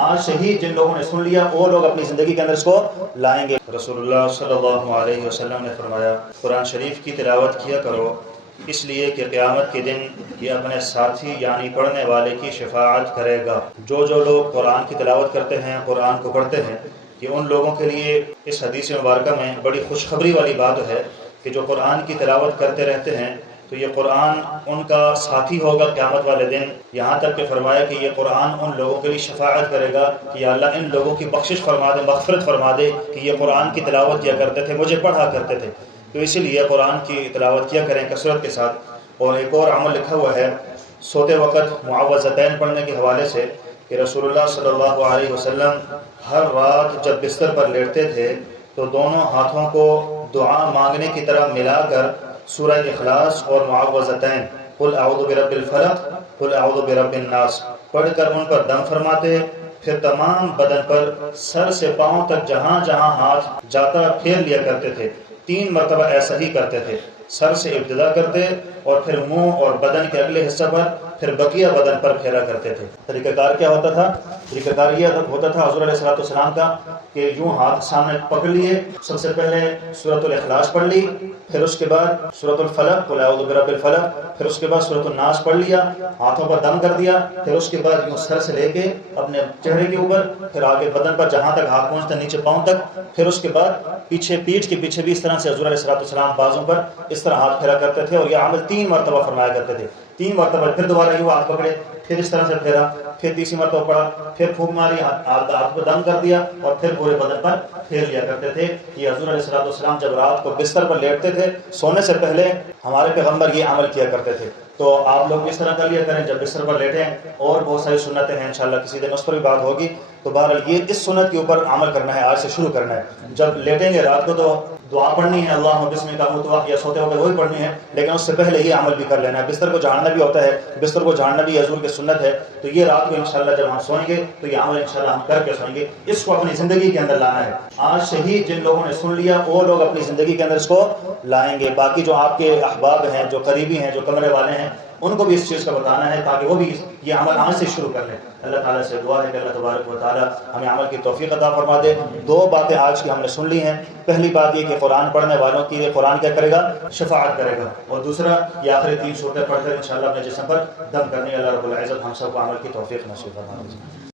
آج سے ہی جن لوگوں نے سن لیا وہ لوگ اپنی زندگی کے اندر اس کو لائیں گے۔ رسول اللہ صلی اللہ علیہ وسلم نے فرمایا قرآن شریف کی تلاوت کیا کرو، اس لیے کہ قیامت کے دن یہ اپنے ساتھی یعنی پڑھنے والے کی شفاعت کرے گا۔ جو لوگ قرآن کی تلاوت کرتے ہیں، قرآن کو پڑھتے ہیں، یہ ان لوگوں کے لیے اس حدیث مبارکہ میں بڑی خوشخبری والی بات ہے کہ جو قرآن کی تلاوت کرتے رہتے ہیں تو یہ قرآن ان کا ساتھی ہوگا قیامت والے دن۔ یہاں تک کہ فرمایا کہ یہ قرآن ان لوگوں کے لیے شفاعت کرے گا کہ یا اللہ ان لوگوں کی بخشش فرما دے، مغفرت فرما دے کہ یہ قرآن کی تلاوت کیا کرتے تھے، مجھے پڑھا کرتے تھے۔ تو اسی لیے قرآن کی تلاوت کیا کریں کثرت کے ساتھ۔ اور ایک اور عمل لکھا ہوا ہے سوتے وقت معوذتین پڑھنے کے حوالے سے کہ رسول اللہ صلی اللہ علیہ وسلم ہر رات جب بستر پر لیٹتے تھے تو دونوں ہاتھوں کو دعا مانگنے کی طرح ملا کر سورہ اخلاص اور معوذتین قل اعوذ برب الفلق قل اعوذ برب الناس پڑھ کر ان پر دم فرماتے، پھر تمام بدن پر سر سے پاؤں تک جہاں جہاں ہاتھ جاتا پھیر لیا کرتے تھے۔ 3 مرتبہ ایسا ہی کرتے تھے، سر سے ابتدا کرتے اور پھر منہ اور بدن کے اگلے حصہ پر، پھر بقیہ بدن پر پھیرا کرتے تھے۔ طریقہ کار کیا ہوتا تھا؟ طریقہ کار یہ ہوتا تھا حضور علیہ السلام کا کہ یوں ہاتھ سامنے پکڑ لیے، سب سے پہلے سورۃ الاخلاص پڑھ لی، پھر اس کے بعد سورۃ الفلق قل اعوذ برب الفلق، پھر اس کے بعد سورۃ الناس پڑھ لیا، ہاتھوں پر دم کر دیا، پھر اس کے بعد یوں سر سے لے کے اپنے چہرے کے اوپر، پھر آگے بدن پر جہاں تک ہاتھ پہنچتا نیچے پاؤں تک، پھر اس کے بعد پیچھے پیٹھ کے پیچھے بھی اس طرح سے حضور علیہ السلام بازوں پر اس طرح ہاتھ پھیرا کرتے تھے۔ اور یہ عمل 3 مرتبہ فرمایا کرتے تھے۔ 3 مرتبہ پھر دوبارہ یوں ہاتھ پکڑے، پھر اس طرح سے پھیرا، پھر تیسری مرتبہ پڑا، پھر پھونک ماری، ہاتھ کو دم کر دیا اور پھر پورے بدن پر پھیر لیا کرتے تھے۔ یہ حضور علیہ السلام جب رات کو بستر پر لیٹتے تھے سونے سے پہلے ہمارے پیغمبر یہ عمل کیا کرتے تھے۔ تو آپ لوگ اس طرح کر لیا کریں جب بستر پر لیٹیں۔ اور بہت ساری سنتیں ہیں، انشاءاللہ کسی دن اس پر بھی بات ہوگی۔ تو بہرحال یہ اس سنت کے اوپر عمل کرنا ہے، آج سے شروع کرنا ہے۔ جب لیٹیں گے رات کو تو دعا پڑھنی ہے، اللہم بسمک اموت یا سوتے وقت وہی پڑھنی ہے، لیکن اس سے پہلے یہ عمل بھی کر لینا ہے۔ بستر کو جھاڑنا بھی ہوتا ہے، بستر کو جھاڑنا بھی حضور کی سنت ہے۔ تو یہ رات کو انشاءاللہ جب ہم سوئیں گے تو یہ عمل انشاءاللہ ہم کر کے سوئیں گے، اس کو اپنی زندگی کے اندر لانا ہے۔ آج سے ہی جن لوگوں نے سن لیا وہ لوگ اپنی زندگی کے اندر اس کو لائیں گے۔ باقی جو آپ کے احباب ہیں، جو قریبی ہیں، جو کمرے والے ہیں، ان کو بھی اس چیز کا بتانا ہے تاکہ وہ بھی یہ عمل آج سے شروع کر لیں۔ اللہ تعالیٰ سے دعا ہے کہ اللہ تبارک و تعالیٰ ہمیں عمل کی توفیق عطا فرما دے۔ 2 باتیں آج کی ہم نے سن لی ہیں۔ پہلی بات یہ کہ قرآن پڑھنے والوں کی قرآن کیا کرے گا؟ شفاعت کرے گا۔ اور دوسرا یہ آخری 3 صورتیں پڑھ کر انشاءاللہ اپنے جسم پر دم کرنے، اللہ رب العزت ہم سب کو عمل کی توفیق نصیب فرما دے۔